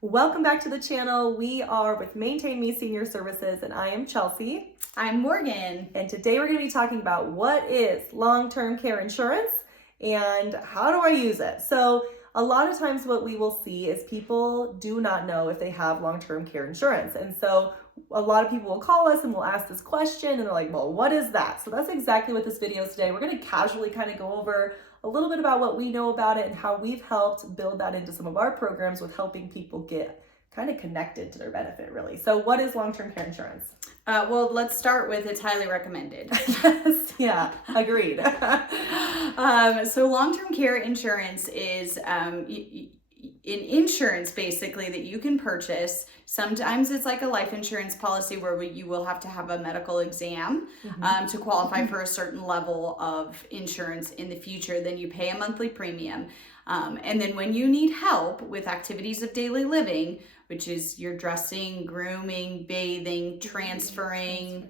Welcome back to the channel. We are with Maintain Me Senior Services, and I am Chelsea. I'm Morgan. And today we're going to be talking about what is long-term care insurance and how do I use it. So a lot of times what we will see is people do not know if they have long-term care insurance. And so a lot of people will call us and we'll ask this question and they're like, well, what is that? So that's exactly what this video is today. We're going to casually kind of go over a little bit about what we know about it and how we've helped build that into some of our programs with helping people get kind of connected to their benefit, really. So what is long-term care insurance? Well, let's start with it's highly recommended. Yes, yeah, agreed. So long-term care insurance is an insurance basically that you can purchase. Sometimes it's like a life insurance policy where you will have to have a medical exam to qualify for a certain level of insurance in the future. Then you pay a monthly premium. And then when you need help with activities of daily living, which is your dressing, grooming, bathing, transferring,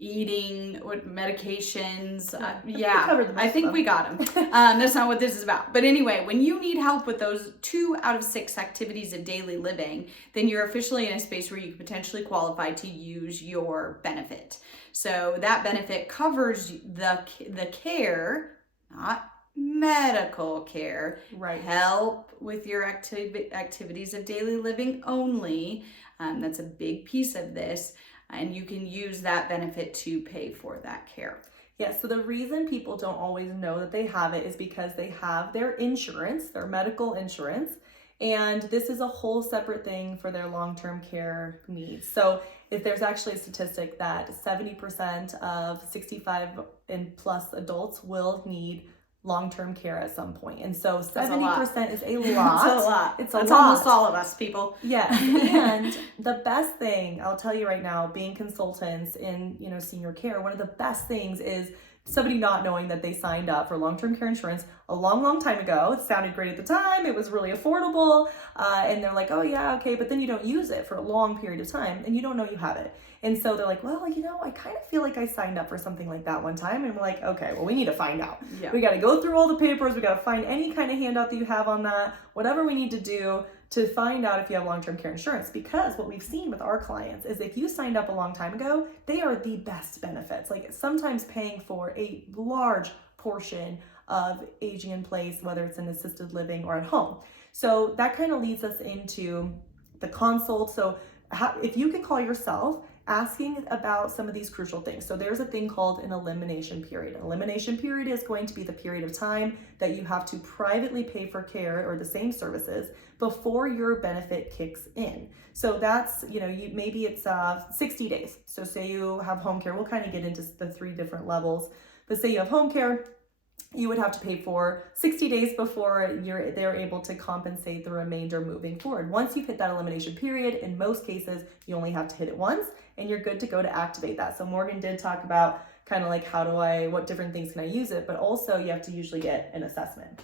eating, medications. I think we got them. That's not what this is about. But anyway, when you need help with those 2 out of 6 activities of daily living, then you're officially in a space where you could potentially qualify to use your benefit. So that benefit covers the care, not medical care, right? Help with your activities of daily living only. That's a big piece of this. And you can use that benefit to pay for that care. Yeah, so the reason people don't always know that they have it is because they have their insurance, their medical insurance, and this is a whole separate thing for their long-term care needs. So if there's actually a statistic that 70% of 65 and plus adults will need long-term care at some point. And so 70% is a lot. That's a lot. It's That's almost all of us, people. Yeah. And the best thing, I'll tell you right now, being consultants in, senior care, one of the best things is somebody not knowing that they signed up for long-term care insurance a long, long time ago. It sounded great at the time. It was really affordable. And they're like, oh yeah, okay. But then you don't use it for a long period of time and you don't know you have it. And so they're like, well, I kind of feel like I signed up for something like that one time. And we're like, okay, well, we need to find out. Yeah. We got to go through all the papers. We got to find any kind of handout that you have on that, whatever we need to do to find out if you have long-term care insurance. Because what we've seen with our clients is if you signed up a long time ago, they are the best benefits. Like sometimes paying for a large portion of aging in place, whether it's in assisted living or at home. So that kind of leads us into the consult. So if you can call yourself asking about some of these crucial things. So there's a thing called an elimination period. An elimination period is going to be the period of time that you have to privately pay for care or the same services before your benefit kicks in. So that's, maybe it's 60 days. So say you have home care, we'll kind of get into the 3 different levels, but say you have home care, you would have to pay for 60 days before they're able to compensate the remainder moving forward. Once you've hit that elimination period, in most cases, you only have to hit it once and you're good to go to activate that. So Morgan did talk about kind of like what different things can I use it, but also you have to usually get an assessment.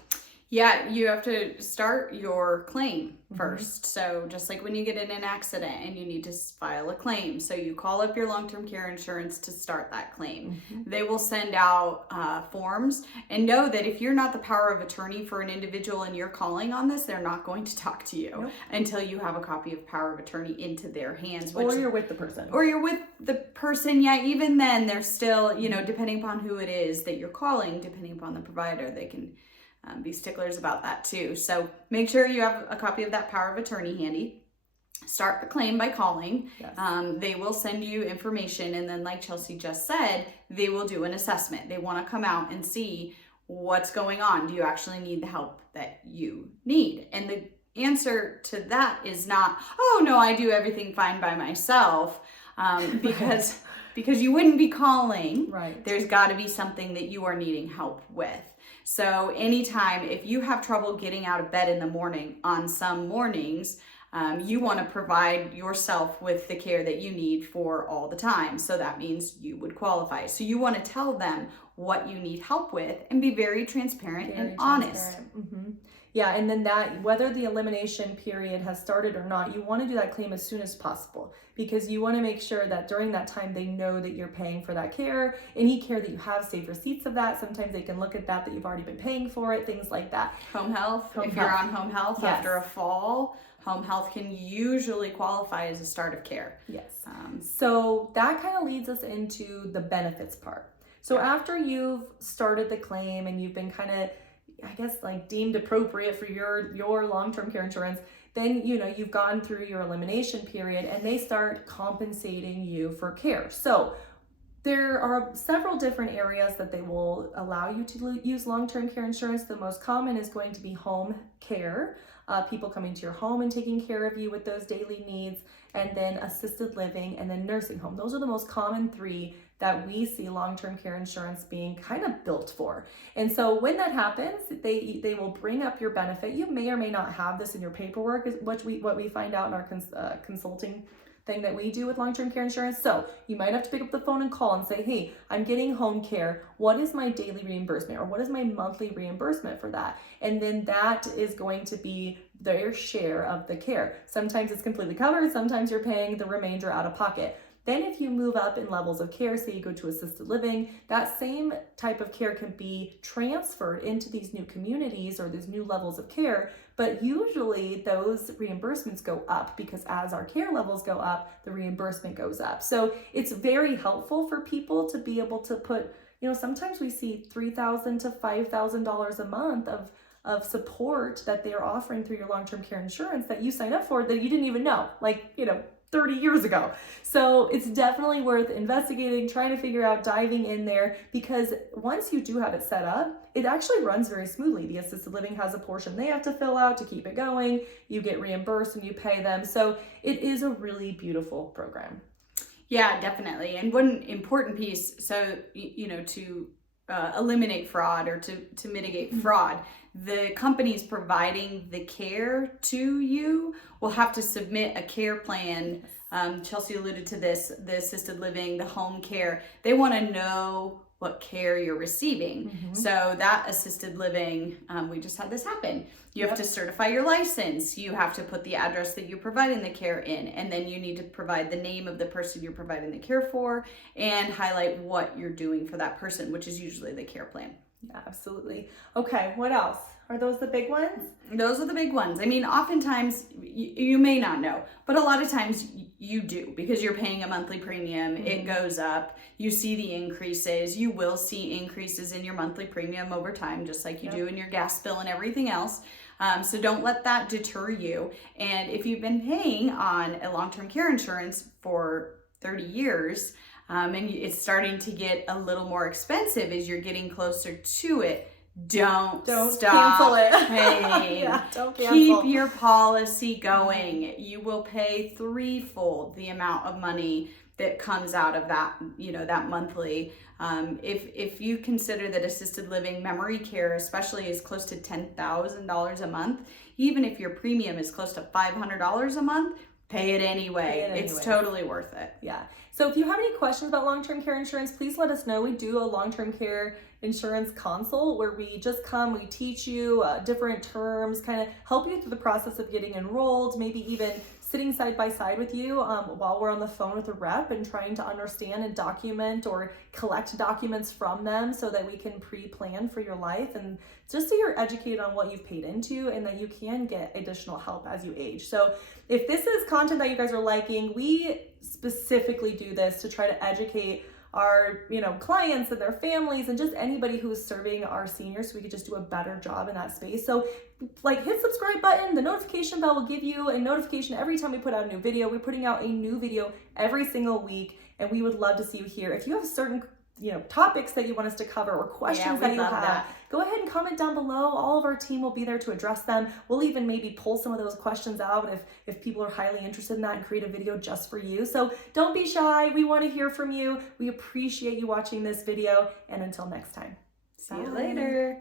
Yeah, you have to start your claim first. So just like when you get in an accident and you need to file a claim. So you call up your long-term care insurance to start that claim. They will send out forms, and know that if you're not the power of attorney for an individual and you're calling on this, they're not going to talk to you until you have a copy of power of attorney into their hands. Or you're with the person. Or you're with the person. Yeah, even then they're still, depending upon who it is that you're calling, depending upon the provider, they can be sticklers about that too. So make sure you have a copy of that power of attorney handy. Start the claim by calling. Yes. They will send you information, and then like Chelsea just said, they will do an assessment. They want to come out and see what's going on. Do you actually need the help that you need? And the answer to that is not, oh no, I do everything fine by myself, because you wouldn't be calling. Right. There's got to be something that you are needing help with. So anytime, if you have trouble getting out of bed in the morning, on some mornings, you want to provide yourself with the care that you need for all the time. So that means you would qualify. So you want to tell them what you need help with and be very transparent and honest. Yeah, and then that, whether the elimination period has started or not, you want to do that claim as soon as possible, because you want to make sure that during that time they know that you're paying for that care. Any care that you have, save receipts of that. Sometimes they can look at that you've already been paying for it, things like that. Home health, if you're on home health after a fall, home health can usually qualify as a start of care. Yes. So that kind of leads us into the benefits part. So after you've started the claim and you've been kind of, I guess, like deemed appropriate for your long-term care insurance, then you've gone through your elimination period and they start compensating you for care. So there are several different areas that they will allow you to use long-term care insurance. The most common is going to be home care, people coming to your home and taking care of you with those daily needs, and then assisted living, and then nursing home. Those are the most common three that we see long-term care insurance being kind of built for. And so when that happens, they will bring up your benefit. You may or may not have this in your paperwork, is what we find out in our consulting thing that we do with long-term care insurance. So you might have to pick up the phone and call and say, hey, I'm getting home care. What is my daily reimbursement, or what is my monthly reimbursement for that? And then that is going to be their share of the care. Sometimes it's completely covered. Sometimes you're paying the remainder out of pocket. Then if you move up in levels of care, say you go to assisted living, that same type of care can be transferred into these new communities or these new levels of care. But usually those reimbursements go up, because as our care levels go up, the reimbursement goes up. So it's very helpful for people to be able to put, sometimes we see $3,000 to $5,000 a month of support that they're offering through your long-term care insurance that you signed up for that you didn't even know, 30 years ago. So it's definitely worth investigating, trying to figure out, diving in there, because once you do have it set up, it actually runs very smoothly. The assisted living has a portion they have to fill out to keep it going. You get reimbursed when you pay them. So it is a really beautiful program. Yeah, definitely. And one important piece, so, to eliminate fraud or to mitigate fraud, the companies providing the care to you will have to submit a care plan. Chelsea alluded to this, the assisted living, the home care. They want to know what care you're receiving. So that assisted living, we just had this happen. You have to certify your license. You have to put the address that you're providing the care in, and then you need to provide the name of the person you're providing the care for and highlight what you're doing for that person, which is usually the care plan. Yeah, absolutely. Okay, what else? Are those the big ones? Those are the big ones. I mean, oftentimes you may not know, but a lot of times you do, because you're paying a monthly premium. It goes up. You see the increases. You will see increases in your monthly premium over time, just like you do in your gas bill and everything else. So don't let that deter you. And if you've been paying on a long-term care insurance for 30 years, and it's starting to get a little more expensive as you're getting closer to it, don't stop cancel it. paying. Don't cancel. Keep your policy going. You will pay threefold the amount of money that comes out of that, that monthly. If you consider that assisted living memory care especially is close to $10,000 a month, even if your premium is close to $500 a month, pay it anyway. It's totally worth it. Yeah. So if you have any questions about long-term care insurance, please let us know. We do a long-term care insurance consult where we just we teach you different terms, kind of help you through the process of getting enrolled, maybe even sitting side by side with you while we're on the phone with a rep and trying to understand and document or collect documents from them so that we can pre-plan for your life, and just so you're educated on what you've paid into and that you can get additional help as you age. So if this is content that you guys are liking, we specifically do this to try to educate our clients and their families and just anybody who is serving our seniors, so we could just do a better job in that space. So hit subscribe button. The notification bell will give you a notification every time we put out a new video. We're putting out a new video every single week, and we would love to see you here. If you have certain topics that you want us to cover or questions that you have, go ahead and comment down below. All of our team will be there to address them. We'll even maybe pull some of those questions out if people are highly interested in that and create a video just for you. So don't be shy. We want to hear from you. We appreciate you watching this video, and until next time. See you later.